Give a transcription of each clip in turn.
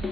After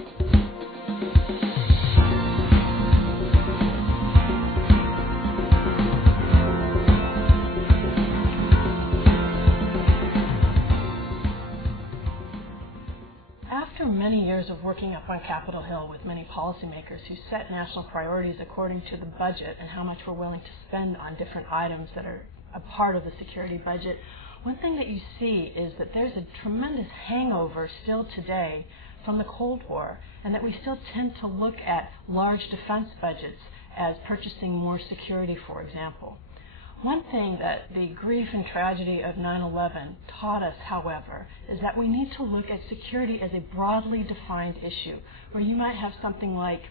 many years of working up on Capitol Hill with many policymakers who set national priorities according to the budget and how much we're willing to spend on different items that are a part of the security budget, one thing that you see is that there's a tremendous hangover still today from the Cold War, and that we still tend to look at large defense budgets as purchasing more security, for example. One thing that the grief and tragedy of 9/11 taught us, however, is that we need to look at security as a broadly defined issue, where you might have something like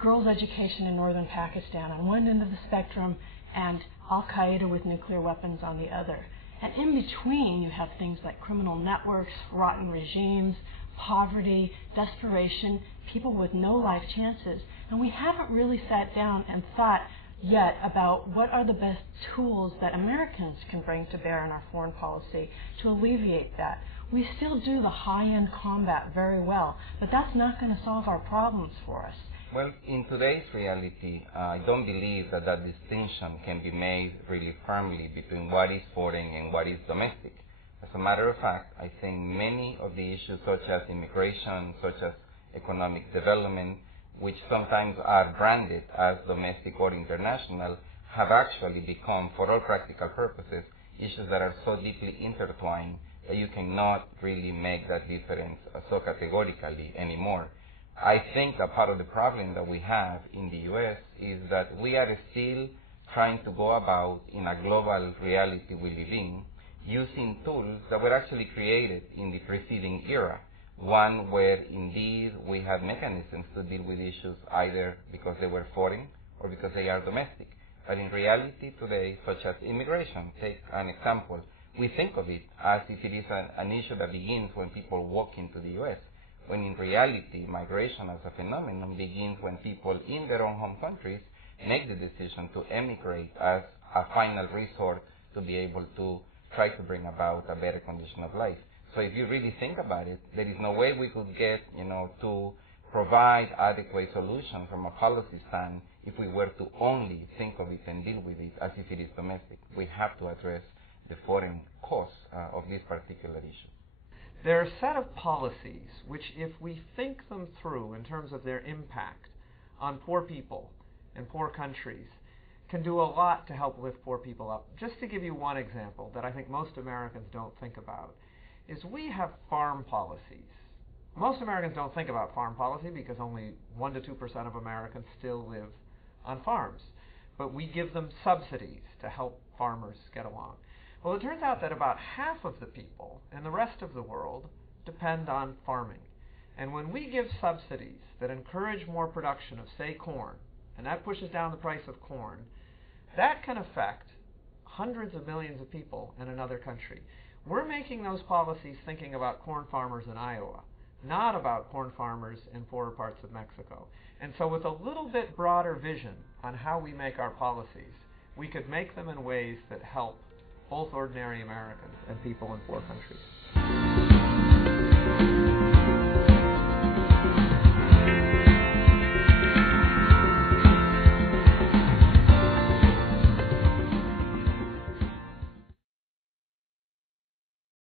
girls' education in northern Pakistan on one end of the spectrum and Al-Qaeda with nuclear weapons on the other. And in between, you have things like criminal networks, rotten regimes, poverty, desperation, people with no life chances. And we haven't really sat down and thought yet about what are the best tools that Americans can bring to bear in our foreign policy to alleviate that. We still do the high-end combat very well, but that's not going to solve our problems for us. Well, in today's reality, I don't believe that that distinction can be made really firmly between what is foreign and what is domestic. As a matter of fact, I think many of the issues such as immigration, such as economic development, which sometimes are branded as domestic or international, have actually become, for all practical purposes, issues that are so deeply intertwined that you cannot really make that difference so categorically anymore. I think a part of the problem that we have in the U.S. is that we are still trying to go about in a global reality we live in, using tools that were actually created in the preceding era. One where indeed we had mechanisms to deal with issues either because they were foreign or because they are domestic. But in reality today, such as immigration, take an example, we think of it as if it is an issue that begins when people walk into the U.S., when in reality migration as a phenomenon begins when people in their own home countries make the decision to emigrate as a final resort to be able to try to bring about a better condition of life. So if you really think about it, there is no way we could get, to provide adequate solutions from a policy stand if we were to only think of it and deal with it as if it is domestic. We have to address the foreign costs of this particular issue. There are a set of policies which, if we think them through in terms of their impact on poor people and poor countries, can do a lot to help lift poor people up. Just to give you one example that I think most Americans don't think about, is we have farm policies. Most Americans don't think about farm policy because only 1 to 2% of Americans still live on farms. But we give them subsidies to help farmers get along. Well, it turns out that about half of the people in the rest of the world depend on farming. And when we give subsidies that encourage more production of, say, corn, and that pushes down the price of corn, that can affect hundreds of millions of people in another country. We're making those policies thinking about corn farmers in Iowa, not about corn farmers in poorer parts of Mexico. And so with a little bit broader vision on how we make our policies, we could make them in ways that help both ordinary Americans and people in poor countries.